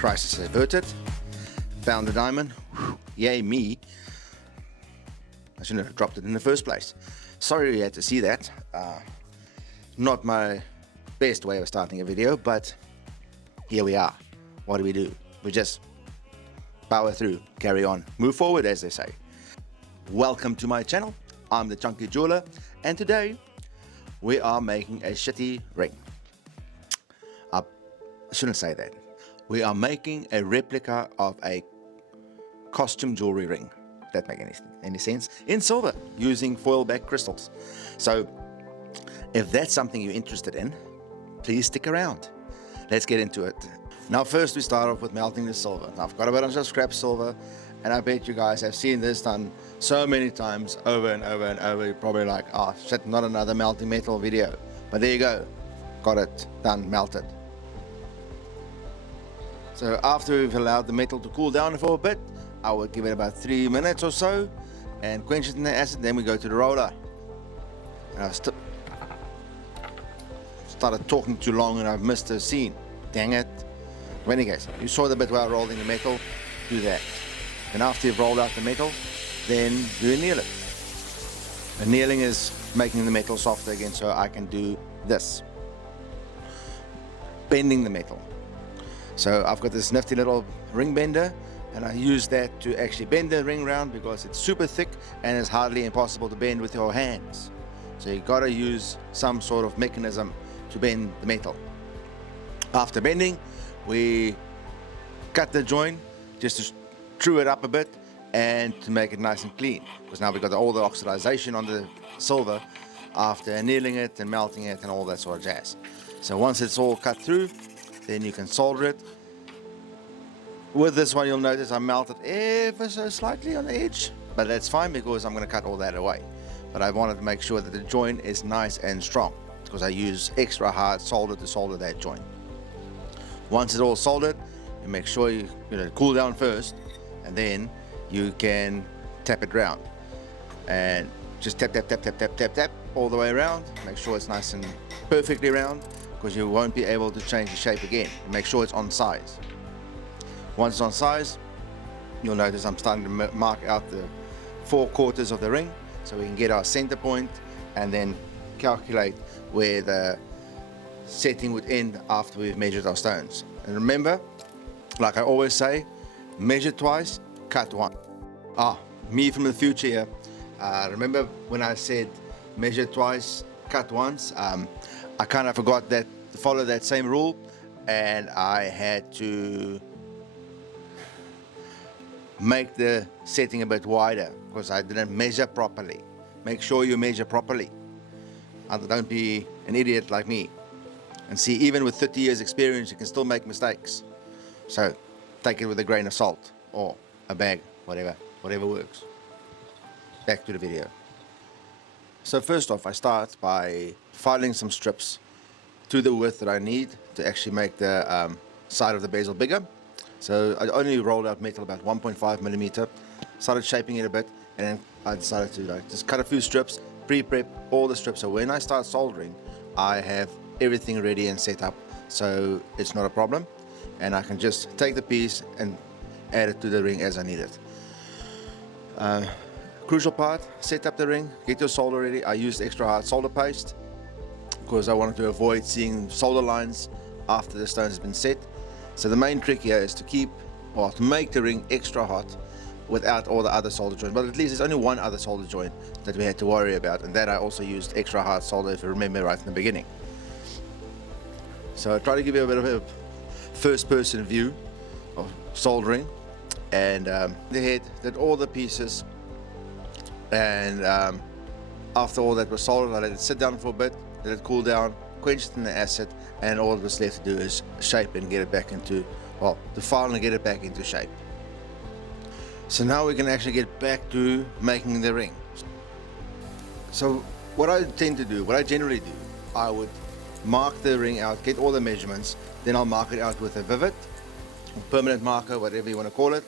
Crisis averted. Found the diamond. Whew, yay me. I shouldn't have dropped it in the first place. Sorry you had to see that. Not my best way of starting a video, but here we are. What do? We just power through, carry on, move forward, as they say. Welcome to my channel. I'm the Chunky Jeweler, and today we are making a shitty ring. I shouldn't say that. We are making a replica of a costume jewelry ring. That make any sense? In silver, using foil back crystals. So if that's something you're interested in, please stick around. Let's get into it. Now first we start off with melting the silver. Now I've got a bunch of scrap silver, and I bet you guys have seen this done so many times over and over and over. You're probably like, oh shit, not another melting metal video. But there you go, got it done, melted. So after we've allowed the metal to cool down for a bit, I would give it about 3 minutes or so and quench it in the acid. Then we go to the roller. And I've started talking too long and I've missed the scene. Dang it. In any case, you saw the bit where I rolled in the metal, do that. And after you've rolled out the metal, then you anneal it. Annealing is making the metal softer again, so I can do this. Bending the metal. So I've got this nifty little ring bender, and I use that to actually bend the ring round because it's super thick and it's hardly impossible to bend with your hands. So you gotta use some sort of mechanism to bend the metal. After bending, we cut the joint just to true it up a bit and to make it nice and clean, because now we've got all the oxidization on the silver after annealing it and melting it and all that sort of jazz. So once it's all cut through, then you can solder it. With this one, you'll notice I melted ever so slightly on the edge, but that's fine because I'm going to cut all that away. But I wanted to make sure that the joint is nice and strong, because I use extra hard solder to solder that joint. Once it's all soldered, you make sure you cool down first, and then you can tap it round. And just tap, tap, tap, tap, tap, tap, tap all the way around. Make sure it's nice and perfectly round, because you won't be able to change the shape again. Make sure it's on size. Once it's on size, you'll notice I'm starting to mark out the 4 quarters of the ring, so we can get our center point and then calculate where the setting would end after we've measured our stones. And remember, like I always say, measure twice, cut one. Me from the future here. Remember when I said measure twice, cut once? I kind of forgot that to follow that same rule, and I had to make the setting a bit wider because I didn't measure properly. Make sure you measure properly. And don't be an idiot like me. And see, even with 30 years experience, you can still make mistakes. So take it with a grain of salt or a bag, whatever works. Back to the video. So first off, I start by filing some strips to the width that I need to actually make the side of the bezel bigger. So I only rolled out metal about 1.5 millimeter, started shaping it a bit, and then I decided to just cut a few strips, pre-prep all the strips. So when I start soldering, I have everything ready and set up, so it's not a problem, and I can just take the piece and add it to the ring as I need it. Crucial part, set up the ring, get your solder ready. I used extra hard solder paste because I wanted to avoid seeing solder lines after the stone has been set. So the main trick here is to make the ring extra hot without all the other solder joints. But at least there's only one other solder joint that we had to worry about, and that I also used extra hard solder, if you remember right in the beginning. So I try to give you a bit of a first-person view of soldering, and the head did all the pieces, and after all that was soldered, I let it sit down for a bit, let it cool down, quench it in the acid, and all that was left to do is shape and get it back into, to file and get it back into shape. So now we can actually get back to making the ring. So what I generally do, I would mark the ring out, get all the measurements, then I'll mark it out with a vivid, permanent marker, whatever you want to call it,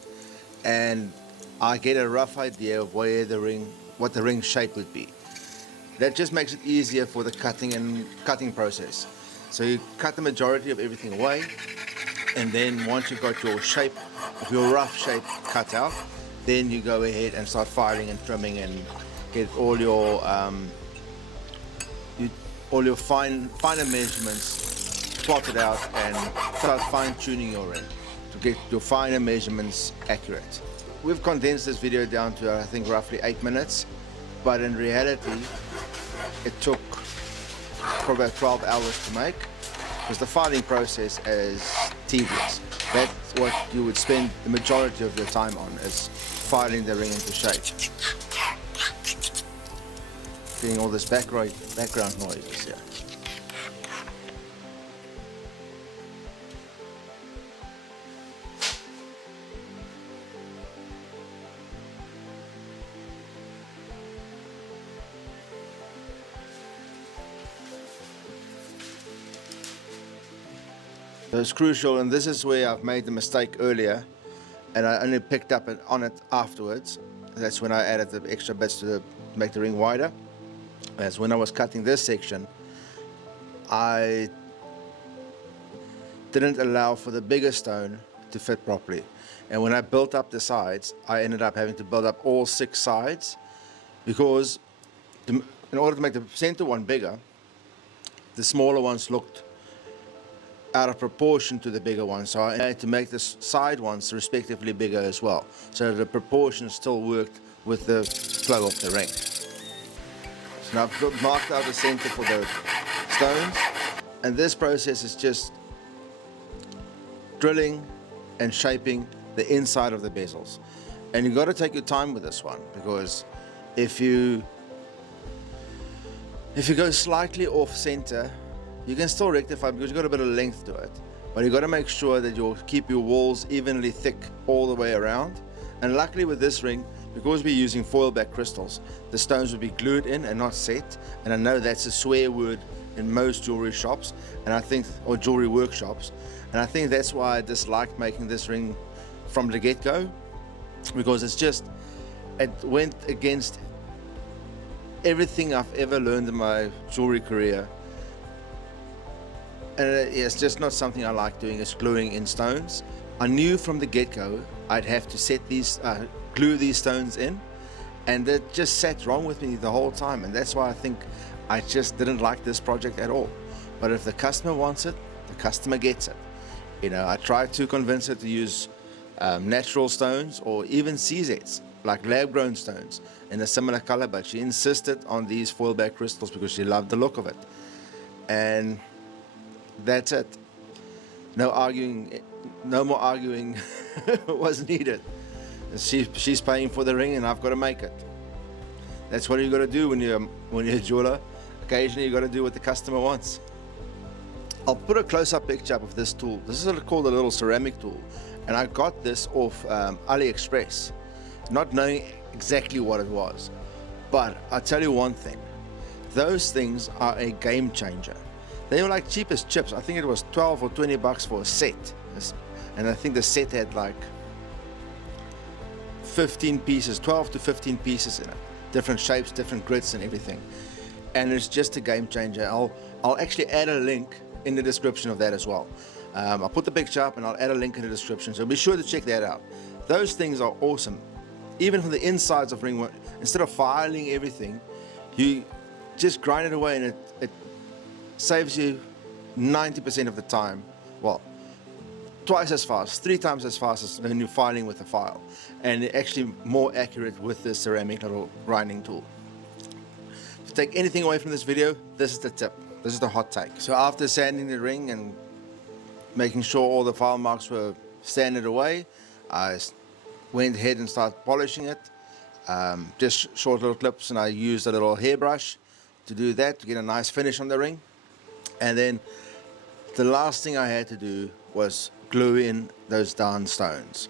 and I get a rough idea of where what the ring shape would be. That just makes it easier for the cutting process. So you cut the majority of everything away, And then once you've got your shape, your rough shape cut out, then you go ahead and start filing and trimming and get all your finer measurements plotted out and start fine-tuning your ring to get your finer measurements accurate. We've condensed this video down to I think roughly 8 minutes, but in reality it took probably about 12 hours to make, because the filing process is tedious. That's what you would spend the majority of your time on, is filing the ring into shape. Getting all this background noises here. So it's crucial, and this is where I've made the mistake earlier, and I only picked up on it afterwards. That's when I added the extra bits to make the ring wider. As when I was cutting this section, I didn't allow for the bigger stone to fit properly. And when I built up the sides, I ended up having to build up all 6 sides, because in order to make the center one bigger, the smaller ones looked out of proportion to the bigger ones, so I had to make the side ones respectively bigger as well, so the proportions still worked with the flow of the ring. So now I've marked out the center for the stones, and this process is just drilling and shaping the inside of the bezels. And you've got to take your time with this one, because if you go slightly off center, you can still rectify, because you've got a bit of length to it, but you've got to make sure that you'll keep your walls evenly thick all the way around. And luckily with this ring, because we're using foil back crystals, the stones will be glued in and not set. And I know that's a swear word in most jewelry shops, and I think, or jewelry workshops, and I think that's why I disliked making this ring from the get-go, because it went against everything I've ever learned in my jewelry career. And it's just not something I like doing, is gluing in stones. I knew from the get-go I'd have to set these, glue these stones in, and it just sat wrong with me the whole time, and that's why I think I just didn't like this project at all. But if the customer wants it, the customer gets it. You know, I tried to convince her to use natural stones or even CZs, like lab-grown stones, in a similar color, but she insisted on these foil back crystals because she loved the look of it. And that's it. No more arguing was needed. She's paying for the ring, and I've got to make it. That's what you got to do when you're a jeweler. Occasionally you got to do what the customer wants. I'll put a close-up picture up of this tool. This is called a little ceramic tool, and I got this off AliExpress, not knowing exactly what it was. But I'll tell you one thing, those things are a game changer. They were like cheap as chips. I think it was 12 or 20 bucks for a set. And I think the set had like 15 pieces, 12 to 15 pieces in it. Different shapes, different grids and everything. And it's just a game changer. I'll actually add a link in the description of that as well. I'll put the picture up and I'll add a link in the description, so be sure to check that out. Those things are awesome. Even from the insides of ring, instead of filing everything, you just grind it away, and it saves you 90% of the time. Well, twice as fast, 3 times as fast as when you're filing with a file, and actually more accurate with the ceramic little grinding tool. To take anything away from this video, this is the tip. This is the hot take. So after sanding the ring and making sure all the file marks were sanded away, I went ahead and started polishing it. Just short little clips, and I used a little hairbrush to do that, to get a nice finish on the ring. And then the last thing I had to do was glue in those darn stones.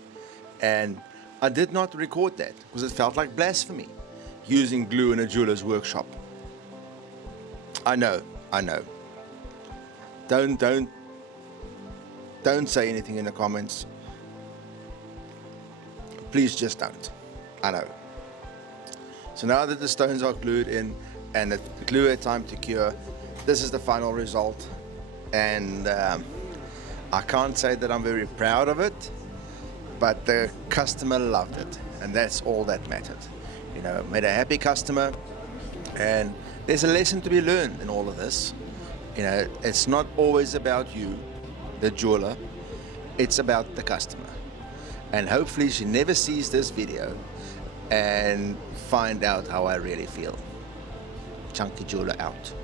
And I did not record that because it felt like blasphemy, using glue in a jeweler's workshop. I know. Don't say anything in the comments. Please just don't. I know. So now that the stones are glued in and the glue had time to cure, this is the final result. And I can't say that I'm very proud of it, but the customer loved it, and that's all that mattered. You know, made a happy customer, and there's a lesson to be learned in all of this. You know, it's not always about you, the jeweler, it's about the customer. And hopefully she never sees this video and find out how I really feel. Chunky Jeweler out.